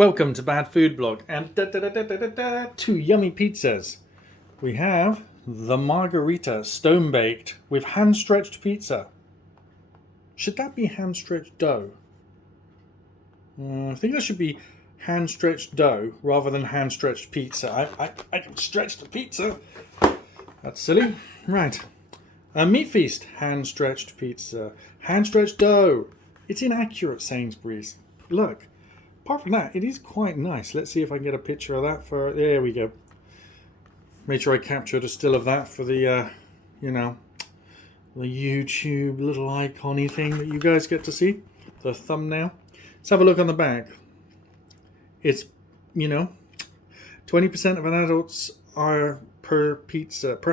Welcome to Bad Food Blog and two yummy pizzas. We have the Margherita Stone Baked with hand stretched pizza. Should that be hand stretched dough? I think that should be hand stretched dough rather than hand stretched pizza. I can stretch the pizza. That's silly. Right. A Meat Feast hand stretched pizza. Hand stretched dough. It's inaccurate, Sainsbury's. Look. Apart from that, it is quite nice. Let's see if I can get a picture of that for... There we go. Made sure I captured a still of that for the, the YouTube little icon-y thing that you guys get to see. The thumbnail. Let's have a look on the back. It's, 20% of an adults are per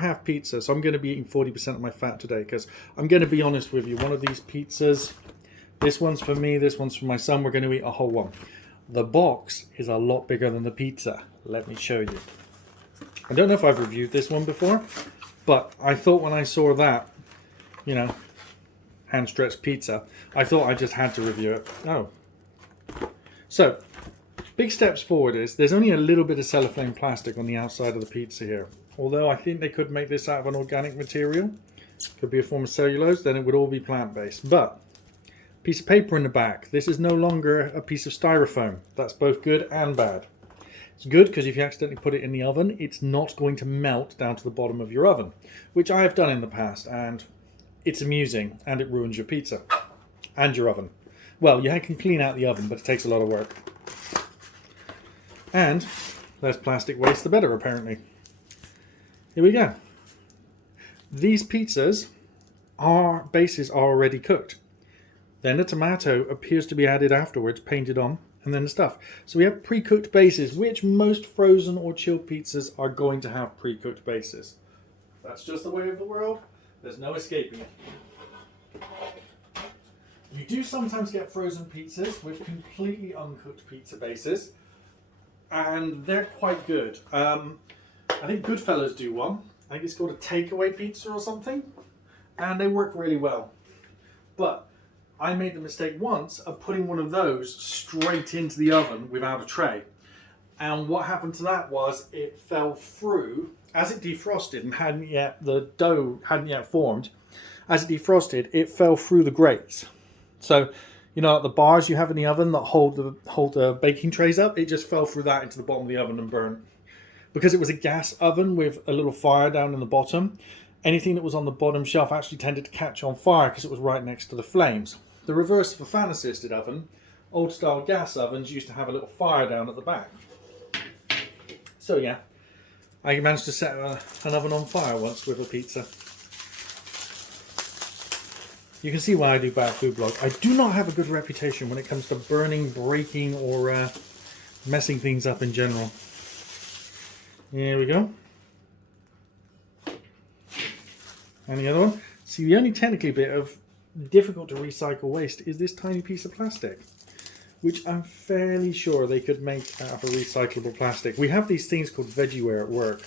half pizza. So I'm going to be eating 40% of my fat today because I'm going to be honest with you. One of these pizzas, this one's for me, this one's for my son. We're going to eat a whole one. The box is a lot bigger than the pizza. Let me show you. I don't know if I've reviewed this one before, but I thought when I saw that, hand stretched pizza, I thought I just had to review it. Oh. So, big steps forward is there's only a little bit of cellophane plastic on the outside of the pizza here. Although I think they could make this out of an organic material. Could be a form of cellulose, then it would all be plant-based. But piece of paper in the back. This is no longer a piece of styrofoam. That's both good and bad. It's good because if you accidentally put it in the oven, it's not going to melt down to the bottom of your oven, which I have done in the past, and it's amusing, and it ruins your pizza and your oven. Well, you can clean out the oven, but it takes a lot of work. And less plastic waste, the better, apparently. Here we go. These pizzas, bases are already cooked. Then the tomato appears to be added afterwards, painted on, and then the stuff. So we have pre-cooked bases, which most frozen or chilled pizzas are going to have pre-cooked bases. That's just the way of the world. There's no escaping it. You do sometimes get frozen pizzas with completely uncooked pizza bases, and they're quite good. I think Goodfellas do one. I think it's called a takeaway pizza or something, and they work really well. But I made the mistake once of putting one of those straight into the oven without a tray. And what happened to that was it fell through as it defrosted and the dough hadn't yet formed. As it defrosted, it fell through the grates. So, the bars you have in the oven that hold the baking trays up, it just fell through that into the bottom of the oven and burned. Because it was a gas oven with a little fire down in the bottom, anything that was on the bottom shelf actually tended to catch on fire because it was right next to the flames. The reverse of a fan-assisted oven, old-style gas ovens used to have a little fire down at the back. So yeah, I managed to set an oven on fire once with a pizza. You can see why I do Bad Food Blog. I do not have a good reputation when it comes to burning, breaking, or messing things up in general. Here we go. And the other one. See, the only technically bit of difficult to recycle waste is this tiny piece of plastic, which I'm fairly sure they could make out of a recyclable plastic. We have these things called Veggieware at work,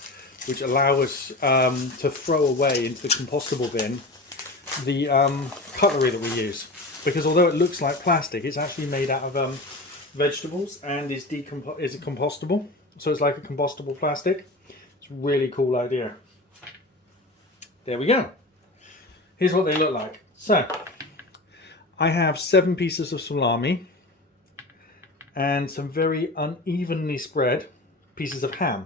which allow us to throw away into the compostable bin the cutlery that we use. Because although it looks like plastic, it's actually made out of vegetables and is compostable. So it's like a compostable plastic. It's a really cool idea. There we go. Here's what they look like. So, I have 7 pieces of salami and some very unevenly spread pieces of ham.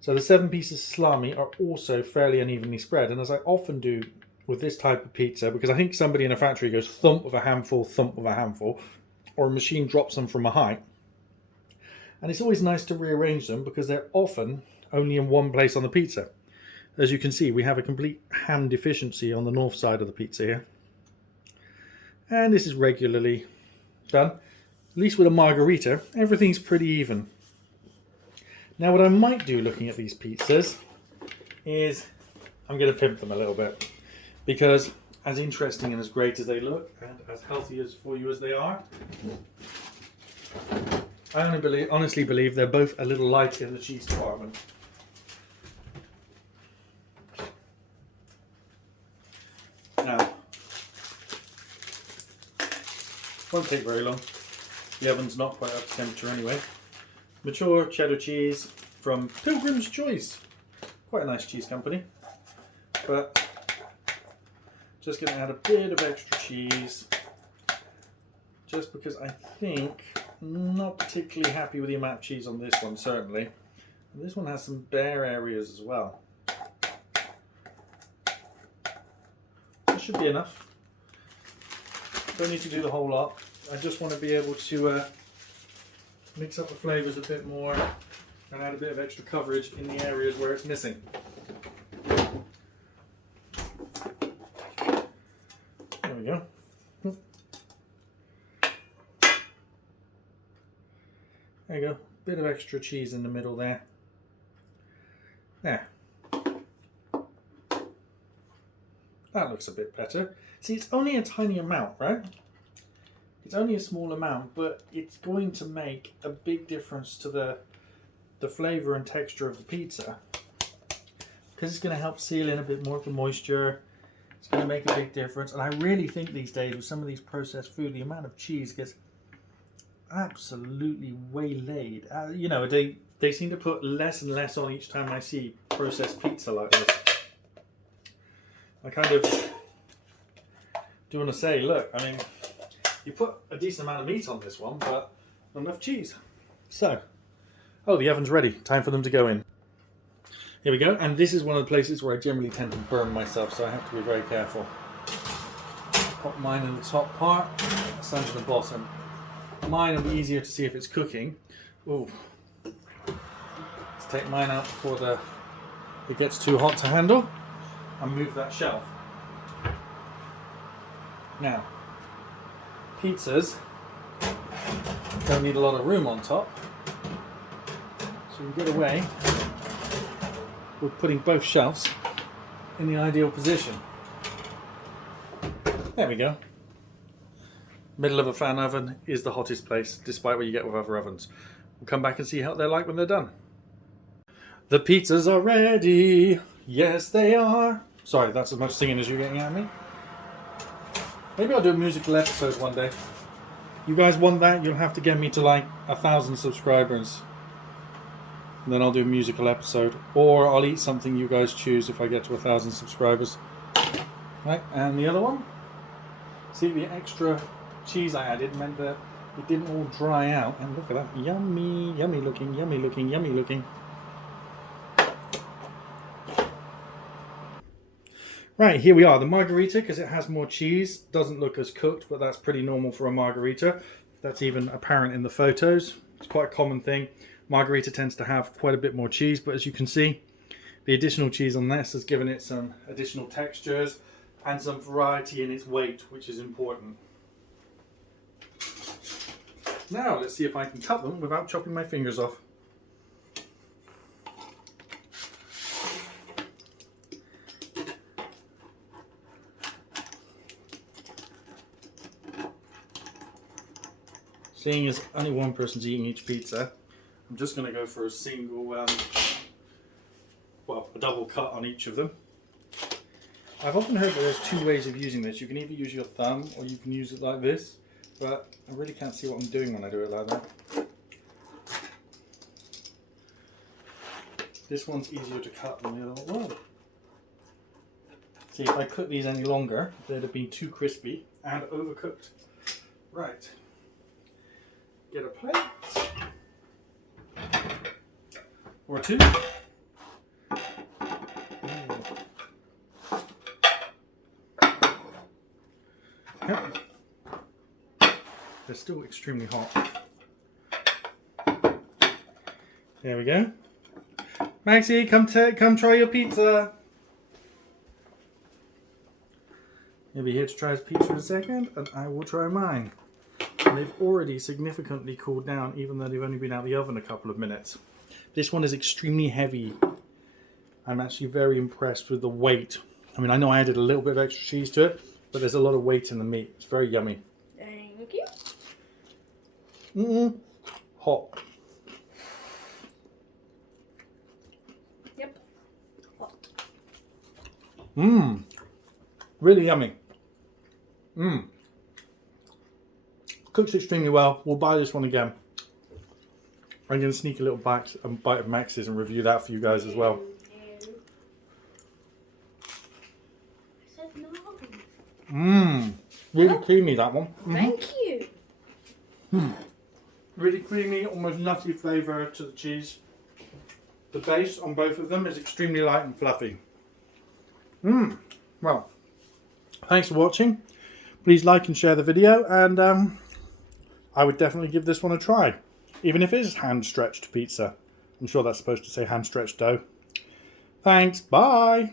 So the 7 pieces of salami are also fairly unevenly spread, and as I often do with this type of pizza, because I think somebody in a factory goes thump with a handful, or a machine drops them from a height. And it's always nice to rearrange them because they're often only in one place on the pizza. As you can see, we have a complete ham deficiency on the north side of the pizza here. And this is regularly done. At least with a margherita, everything's pretty even. Now what I might do looking at these pizzas is I'm going to pimp them a little bit. Because as interesting and as great as they look, and as healthy as for you as they are, I honestly believe they're both a little light in the cheese department. Now, won't take very long. The oven's not quite up to temperature anyway. Mature cheddar cheese from Pilgrim's Choice. Quite a nice cheese company. But just going to add a bit of extra cheese. Just because I think I'm not particularly happy with the amount of cheese on this one, certainly. And this one has some bare areas as well. That should be enough. Don't need to do the whole lot. I just want to be able to mix up the flavours a bit more and add a bit of extra coverage in the areas where it's missing. There we go. There you go. Bit of extra cheese in the middle there. There. That looks a bit better. See, it's only a tiny amount, right? It's only a small amount, but it's going to make a big difference to the flavour and texture of the pizza. Because it's going to help seal in a bit more of the moisture. It's going to make a big difference. And I really think these days with some of these processed food, the amount of cheese gets absolutely waylaid. You know, they seem to put less and less on each time I see processed pizza like this. I kind of do want to say, look, I mean, you put a decent amount of meat on this one, but not enough cheese. So, oh, the oven's ready. Time for them to go in. Here we go. And this is one of the places where I generally tend to burn myself, so I have to be very careful. Pop mine in the top part, some in the bottom. Mine will be easier to see if it's cooking. Ooh. Let's take mine out before it gets too hot to handle and move that shelf. Now, pizzas don't need a lot of room on top, so you get away with putting both shelves in the ideal position. There we go. Middle of a fan oven is the hottest place, despite what you get with other ovens. We'll come back and see how they're like when they're done. The pizzas are ready. Yes, they are. Sorry, that's as much singing as you're getting out of me. Maybe I'll do a musical episode one day. You guys want that? You'll have to get me to like 1,000 subscribers. And then I'll do a musical episode. Or I'll eat something you guys choose if I get to 1,000 subscribers. Right, and the other one. See, the extra cheese I added meant that it didn't all dry out. And look at that. Yummy, yummy looking, yummy looking, yummy looking. Right, here we are. The margherita, because it has more cheese, doesn't look as cooked, but that's pretty normal for a margherita. That's even apparent in the photos. It's quite a common thing. Margherita tends to have quite a bit more cheese, but as you can see, the additional cheese on this has given it some additional textures and some variety in its weight, which is important. Now, let's see if I can cut them without chopping my fingers off. Seeing as only one person's eating each pizza, I'm just going to go for a single, well, a double cut on each of them. I've often heard that there's two ways of using this. You can either use your thumb or you can use it like this, but I really can't see what I'm doing when I do it like that. This one's easier to cut than the other one. Whoa. See, if I cooked these any longer, they'd have been too crispy and overcooked. Right. Get a plate. Or two. Yep. They're still extremely hot. There we go. Maxie, come try your pizza. You'll be here to try his pizza in a second, and I will try mine. And they've already significantly cooled down, even though they've only been out of the oven a couple of minutes. This one is extremely heavy. I'm actually very impressed with the weight. I mean, I know I added a little bit of extra cheese to it, but there's a lot of weight in the meat. It's very yummy. Thank you. Hot. Yep. Hot. Really yummy. Cooks extremely well. We'll buy this one again. I'm going to sneak a little bite of Max's and review that for you guys as well. I said no. Mmm. Really creamy, that one. Thank you. Really creamy, almost nutty flavour to the cheese. The base on both of them is extremely light and fluffy. Well, thanks for watching. Please like and share the video, and I would definitely give this one a try. Even if it is hand-stretched pizza. I'm sure that's supposed to say hand-stretched dough. Thanks, bye!